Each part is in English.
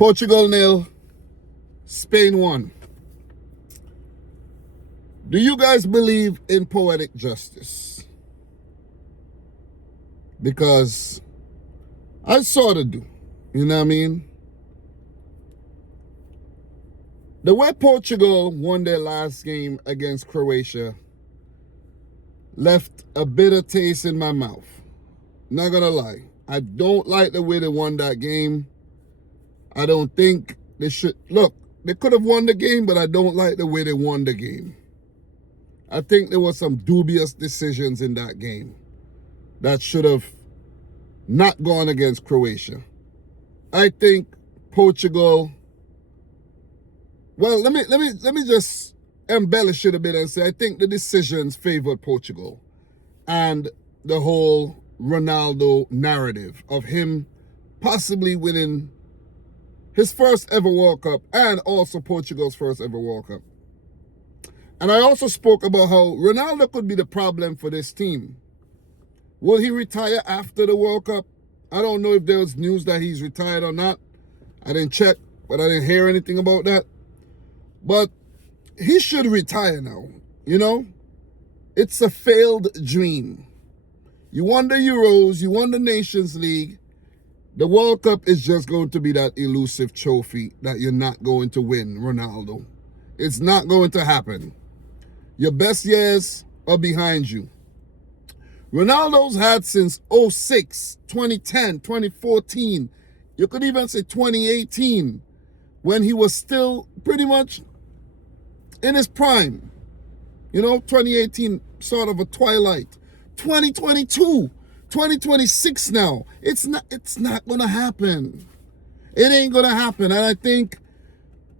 Portugal 0, Spain 1. Do you guys believe in poetic justice? Because I sort of do. You know what I mean? The way Portugal won their last game against Croatia left a bitter taste in my mouth. Not gonna lie. I don't like the way they won that game. I don't think they should. Look, they could have won the game, but I don't like the way they won the game. I think there were some dubious decisions in that game that should have not gone against Croatia. I think Portugal. Well, let me just embellish it a bit and say I think the decisions favored Portugal, and the whole Ronaldo narrative of him possibly winning his first ever World Cup and also Portugal's first ever World Cup. And I also spoke about how Ronaldo could be the problem for this team. Will he retire after the World Cup? I don't know if there was news that he's retired or not. I didn't check, but I didn't hear anything about that. But he should retire now, you know? It's a failed dream. You won the Euros, you won the Nations League. The World Cup is just going to be that elusive trophy that you're not going to win, Ronaldo. It's not going to happen. Your best years are behind you. Ronaldo's had since 06, 2010, 2014. You could even say 2018, when he was still pretty much in his prime. You know, 2018, sort of a twilight. 2022, 2026 now. It's not going to happen. It ain't going to happen. And I think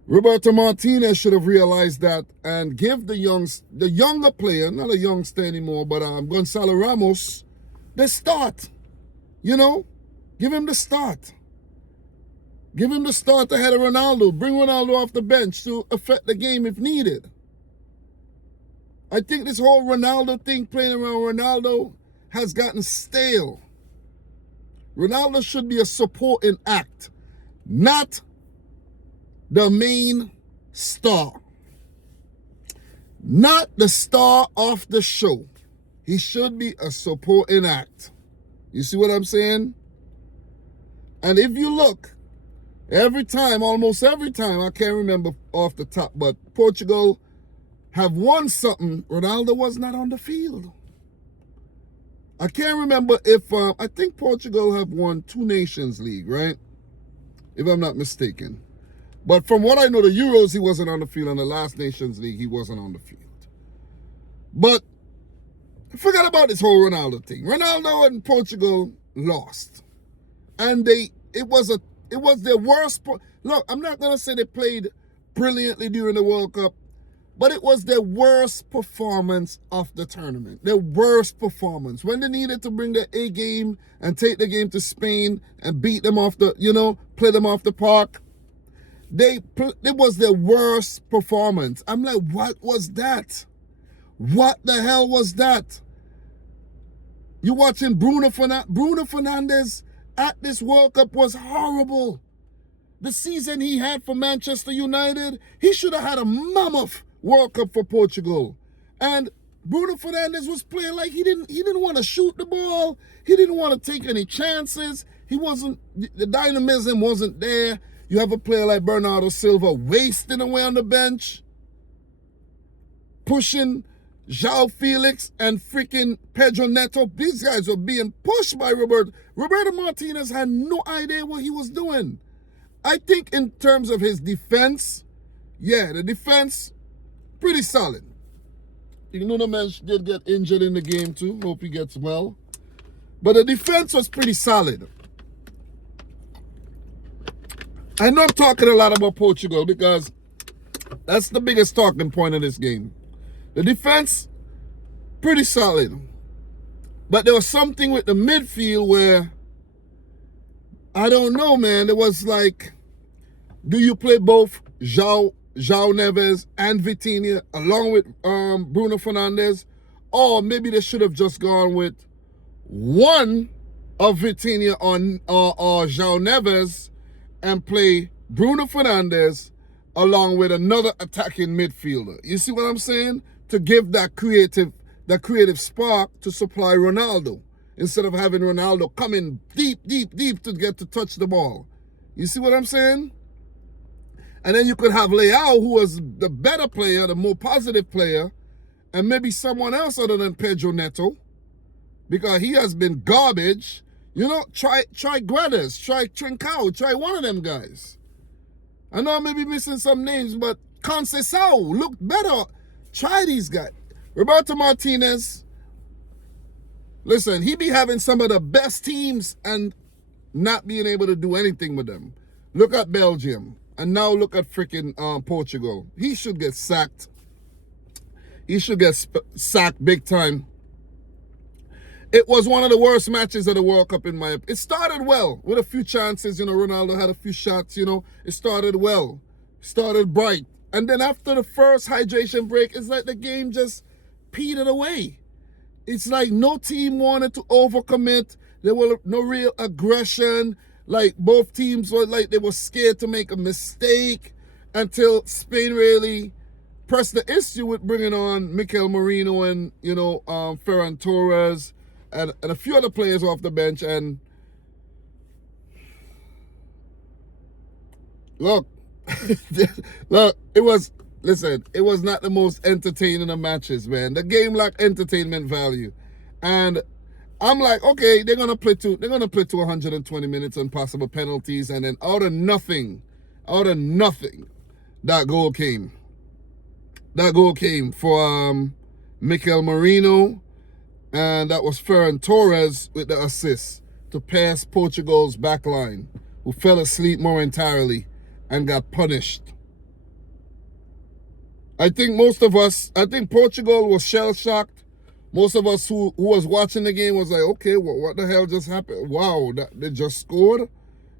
Roberto Martinez should have realized that and give the younger player, not a youngster anymore, but Gonzalo Ramos, the start. You know, give him the start. Give him the start ahead of Ronaldo. Bring Ronaldo off the bench to affect the game if needed. I think this whole Ronaldo thing, playing around Ronaldo, has gotten stale. Ronaldo should be a supporting act, not the main star. Not the star of the show. He should be a supporting act. You see what I'm saying? And if you look, almost every time, I can't remember off the top, but Portugal have won something, Ronaldo was not on the field. I can't remember if, I think Portugal have won 2 Nations League, right? If I'm not mistaken. But from what I know, the Euros, he wasn't on the field. And the last Nations League, he wasn't on the field. But forget about this whole Ronaldo thing. Ronaldo and Portugal lost. And it was their worst. Look, I'm not going to say they played brilliantly during the World Cup, but it was their worst performance of the tournament. Their worst performance. When they needed to bring their A game and take the game to Spain and beat them off the, play them off the park, it was their worst performance. I'm like, what was that? What the hell was that? You watching Bruno Fernandes at this World Cup was horrible. The season he had for Manchester United, he should have had a mammoth World Cup for Portugal. And Bruno Fernandes was playing like he didn't want to shoot the ball. He didn't want to take any chances. The dynamism wasn't there. You have a player like Bernardo Silva wasting away on the bench, pushing João Felix and freaking Pedro Neto. These guys were being pushed by Roberto. Roberto Martinez had no idea what he was doing. I think in terms of his defense, the defense, pretty solid. Nuno Mendes did get injured in the game too. Hope he gets well. But the defense was pretty solid. I know I'm talking a lot about Portugal because that's the biggest talking point of this game. The defense, pretty solid. But there was something with the midfield where, I don't know, man. It was like, do you play both João Neves and Vitinha along with Bruno Fernandes? Or maybe they should have just gone with one of Vitinha or João Neves and play Bruno Fernandes, along with another attacking midfielder. You see what I'm saying? To give that creative spark to supply Ronaldo, instead of having Ronaldo coming deep to get to touch the ball. You see what I'm saying? And then you could have Leao, who was the better player, the more positive player, and maybe someone else other than Pedro Neto, because he has been garbage. You know, try Guedes, try Trincao, try one of them guys. I know I may be missing some names, but Conceição looked better. Try these guys. Roberto Martinez, listen, he be having some of the best teams and not being able to do anything with them. Look at Belgium, and now look at freaking Portugal. He should get sacked. He should get sacked big time. It was one of the worst matches of the World Cup in my opinion. It started well with a few chances. You know, Ronaldo had a few shots. You know, it started well, started bright. And then after the first hydration break, it's like the game just petered away. It's like no team wanted to overcommit. There was no real aggression. Like both teams were like they were scared to make a mistake until Spain really pressed the issue with bringing on Mikel Merino and, you know, Ferran Torres and a few other players off the bench. And look, look, it was not the most entertaining of matches, man. The game lacked entertainment value. And I'm like, okay, they're gonna play to 120 minutes on possible penalties, and then out of nothing, that goal came. That goal came for Mikel Merino, and that was Ferran Torres with the assist to pass Portugal's back line, who fell asleep momentarily and got punished. I think Portugal was shell-shocked. Most of us who was watching the game was like, okay, what the hell just happened? Wow, they just scored,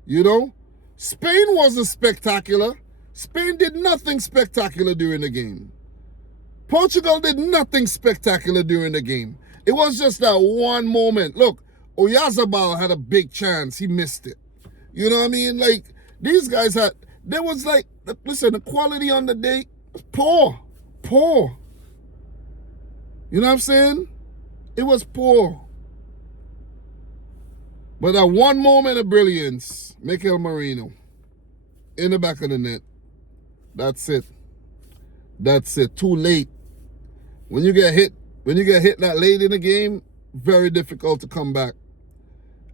you know? Spain wasn't spectacular. Spain did nothing spectacular during the game. Portugal did nothing spectacular during the game. It was just that one moment. Look, Oyarzabal had a big chance. He missed it. You know what I mean? Like, these guys there was like, listen, the quality on the day, poor. You know what I'm saying? It was poor. But that one moment of brilliance, Mikel Merino, in the back of the net, that's it. Too late. When you get hit that late in the game, very difficult to come back.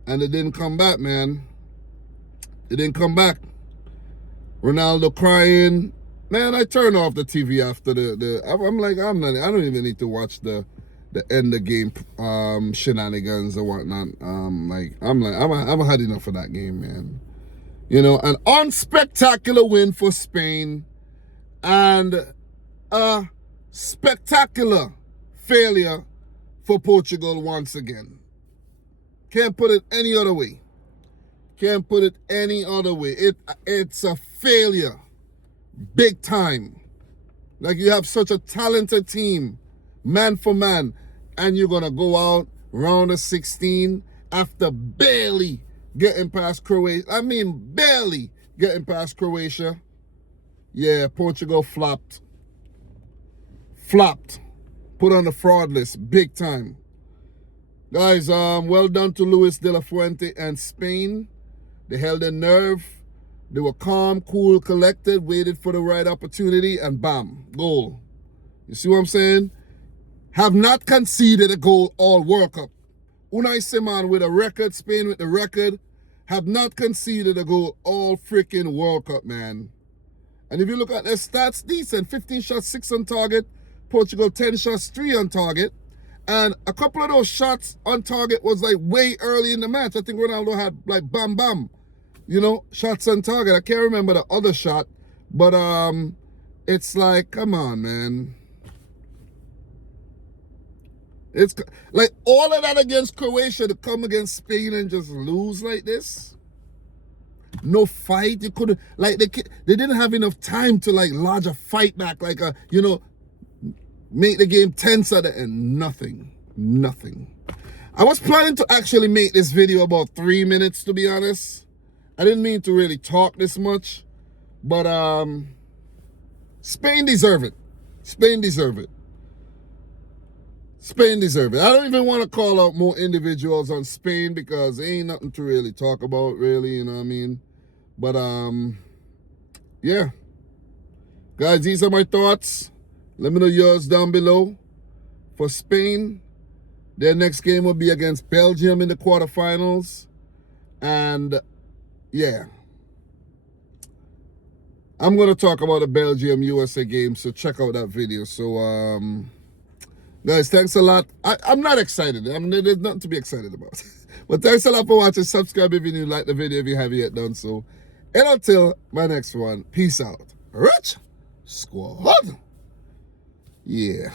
And it didn't come back, man. It didn't come back. Ronaldo crying. Man, I turned off the TV after I'm like, I don't even need to watch the end of game shenanigans or whatnot. I've had enough of that game, man. You know, an unspectacular win for Spain and a spectacular failure for Portugal once again. Can't put it any other way. It's a failure. Big time. Like, you have such a talented team, man for man, and you're going to go out round of 16 after barely getting past Croatia. Barely getting past Croatia. Yeah, Portugal flopped. Put on the fraud list, big time. Guys, well done to Luis de la Fuente and Spain. They held their nerve. They were calm, cool, collected, waited for the right opportunity, and bam, goal. You see what I'm saying? Have not conceded a goal all World Cup. Unai Simon with a record, Spain with the record, have not conceded a goal all freaking World Cup, man. And if you look at their stats, decent. 15 shots, 6 on target. Portugal, 10 shots, 3 on target. And a couple of those shots on target was like way early in the match. I think Ronaldo had like bam, you know, shots on target. I can't remember the other shot, but it's like, come on, man. It's like all of that against Croatia to come against Spain and just lose like this. No fight. You couldn't, like, they didn't have enough time to like lodge a fight back, like a, you know, make the game tense at the end. Nothing. I was planning to actually make this video about 3 minutes, to be honest. I didn't mean to really talk this much, But Spain deserve it. Spain deserve it. Spain deserve it. I don't even want to call out more individuals on Spain because there ain't nothing to really talk about, really, you know what I mean? But yeah. Guys, these are my thoughts. Let me know yours down below. For Spain, their next game will be against Belgium in the quarterfinals. And yeah. I'm going to talk about the Belgium-USA game, so check out that video. So, guys, thanks a lot. I'm not excited. There's nothing to be excited about. But thanks a lot for watching. Subscribe if you didn't like the video, if you haven't yet done so. And until my next one, peace out. Rich Squad. Yeah.